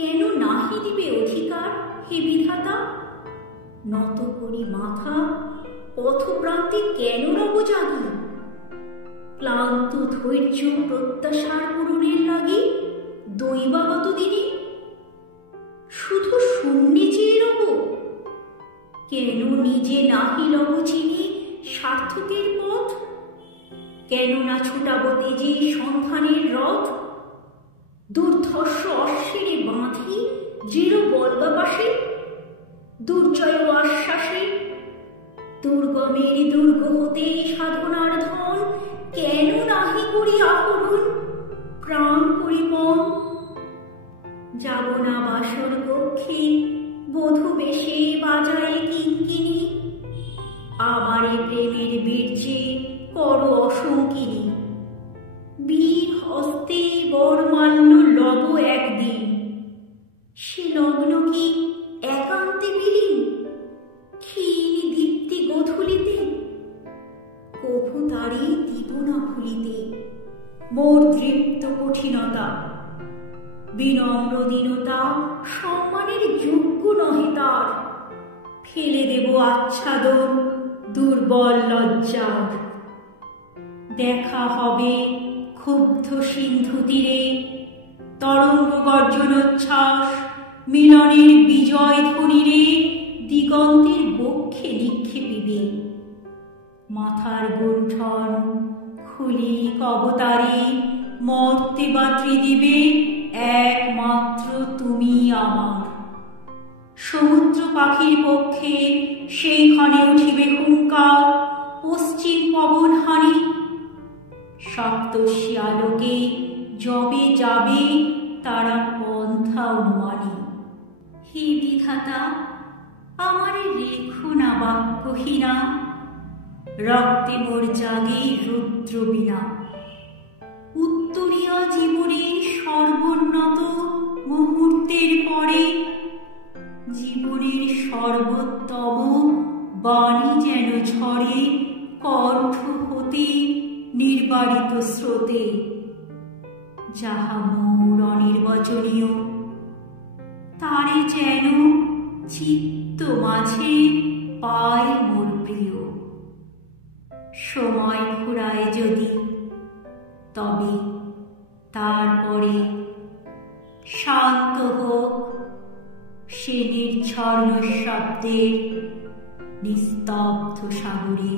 কেন নাহি দিবে অধিকার হে বিধাতা? নত করি মাথা পথপ্রান্তে কেন রব জাগি? ক্লান্ত ধৈর্য প্রত্যাশার পূরণের লাগি দৈবাগত দিনে শুধু শূন্যে চেয়ে রব? কেন নিজে নাহি লব চিনি সার্থকের পথ? কেন না ছুটাব তেজে সন্ধানের রথ? দুর্ধর্ষ অশ্বিনে বাঁধি দৃঢ় বল্গাপাশে, দুর্জয় আশ্বাসে দুর্গমের দুর্গ হতে সাধনার ধন কেন নাহি করি আহরণ প্রাণ পরিপণ? যাব না বাসর কক্ষে বধূ বেশে বাজায় কিঙ্কিনি, আমারে প্রেমের বীর্যে কর অসংকিনী। বীর হস্তে বরমাল্য লব একদিন, সে লগ্ন কি একান্তে বিলীন ক্ষীণ দীপ্তি গোধূলিতে? কভু তারে দিব না ভুলিতে মোর দৃপ্ত কঠিনতা। বিনম্র দীনতা সম্মানের যোগ্য নহে তার, ফেলে দেব আচ্ছাদন দুর্বল লজ্জার। দেখা হবে ক্ষুব্ধ সিন্ধু তীরে, তরঙ্গ গর্জনোচ্ছ্বাস মিলনের বিজয় ধ্বনিরে দিগন্তের বক্ষে নিক্ষেপিবে। মাথার গুণ্ঠন খুলি কবতারে মর্তে বাত্রি দিবে একমাত্র তুমি আমার। সমুদ্র পাখির পক্ষে সেইখানে উঠিবে হুঙ্কার পশ্চিম পবন হানি। সপ্তর্ষি আলোকে যবে যাবে তারা পন্থা অনুমানী। হে বিধাতা, আমারে রেখো না বাক্যহীনা, রক্তে মোর জাগে রুদ্র বীণা। উত্তরীয় জীবনের সর্বোন্নত মুহূর্তের পরে জীবনের সর্বোত্তম বাণী যেন ঝরে কণ্ঠ হতে নির্বারিত স্রোতে। যাহা মোর অনির্বচনীয় তারে যেন চিত্ত মাঝে পায় মোর প্রিয়। সময় ঘুরায় যদি তবে তারপরে শান্ত হোক সে নির্ঝর শব্দের নিস্তব্ধ সাগরে।